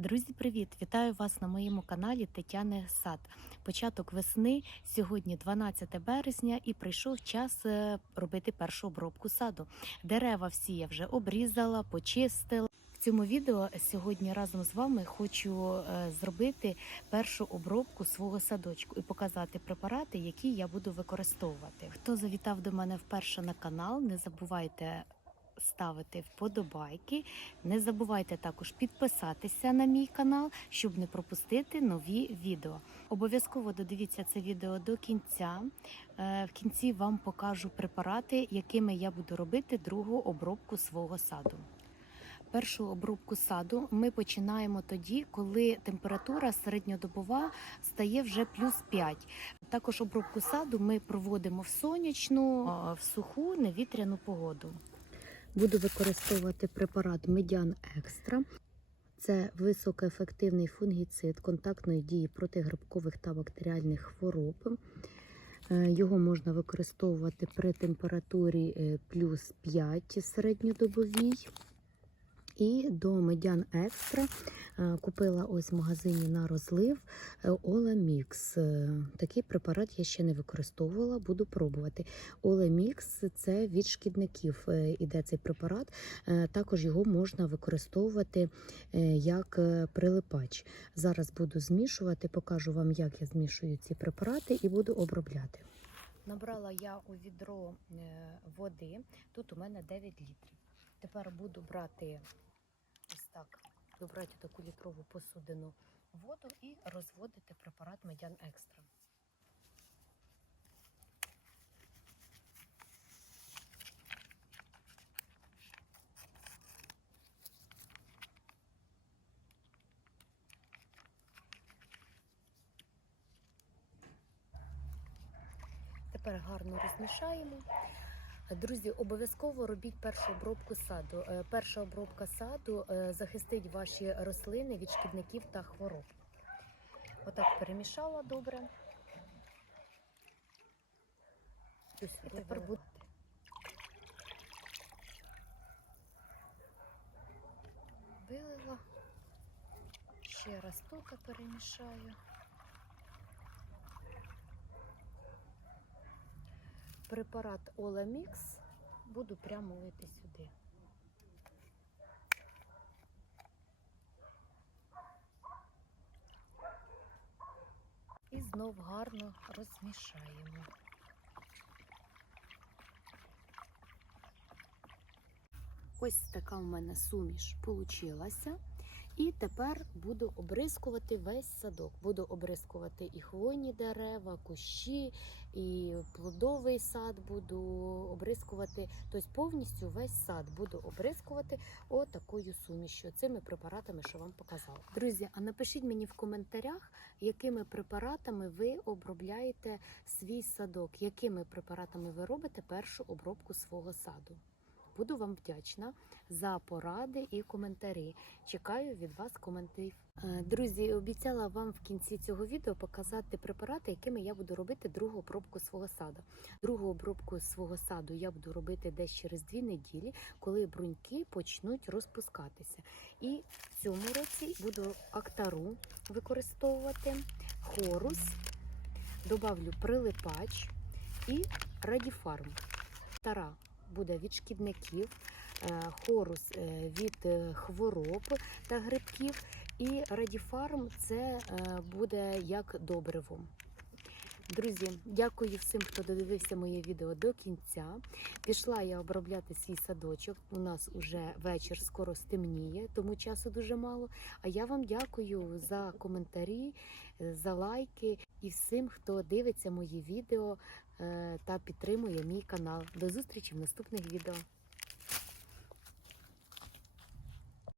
Друзі, привіт! Вітаю вас на моєму каналі Тетяни Сад. Початок весни сьогодні 12 березня, і прийшов час е, робити першу обробку саду. Дерева всі я вже обрізала, почистила. В цьому відео сьогодні разом з вами хочу е, зробити першу обробку свого садочку і показати препарати, які я буду використовувати. Хто завітав до мене вперше на канал, не забувайте ставити вподобайки. Не забувайте також підписатися на мій канал, щоб не пропустити нові відео. Обов'язково додивіться це відео до кінця. Е, В кінці вам покажу препарати, якими я буду робити другу обробку свого саду. Першу обробку саду ми починаємо тоді, коли температура середньодобова стає вже плюс 5. Також обробку саду ми проводимо в сонячну, в суху, невітряну погоду. Буду використовувати препарат Медян Екстра. Це високоефективний фунгіцид контактної дії проти грибкових та бактеріальних хвороб. Е, Його можна використовувати при температурі е, плюс 5 середньодобовій. І до медян екстра е, купила ось в магазині на розлив Оламікс. Такий препарат я ще не використовувала, буду пробувати. Оламікс це від шкідників е, іде цей препарат. Е, Також його можна використовувати е, як е, прилипач. Зараз буду змішувати, покажу вам, як я змішую ці препарати і буду обробляти. Набрала я у відро е, води. Тут у мене 9 літрів. Тепер буду брати так, буду брати таку літрову посудину воду і розводити препарат Медян Екстра. Тепер гарно розмішаємо. Друзі, обов'язково робіть першу обробку саду. Е, Перша обробка саду е, захистить ваші рослини від шкідників та хвороб. Отак перемішала добре. І тепер буде. Вилила. Ще раз тут перемішаю. Препарат Оламікс буду прямо лити сюди. І знов гарно розмішаємо. Ось така в мене суміш получилася. І тепер буду обрискувати весь садок. Буду обрискувати і хвойні дерева, кущі, і плодовий сад буду обрискувати. Тобто повністю весь сад буду обрискувати отакою сумішю, цими препаратами, що вам показала. Друзі, а напишіть мені в коментарях, якими препаратами ви обробляєте свій садок, якими препаратами ви робите першу обробку свого саду. Буду вам вдячна за поради і коментарі. Чекаю від вас коментарів. Е, Друзі, обіцяла вам в кінці цього відео показати препарати, якими я буду робити другу обробку свого саду. Другу обробку свого саду я буду робити десь через дві неділі, коли бруньки почнуть розпускатися. І в цьому році буду актару використовувати, хорус, добавлю прилипач і радіфарм. Тара буде від шкідників, е, хорус е, від е, хвороб та грибків, і радіфарм це буде як добриво. Друзі, дякую всім, хто додивився моє відео до кінця. Пішла я обробляти свій садочок. У нас уже вечір скоро стемніє, тому часу дуже мало. А я вам дякую за коментарі, за лайки і всім, хто дивиться мої відео е, та підтримує мій канал. До зустрічі в наступних відео.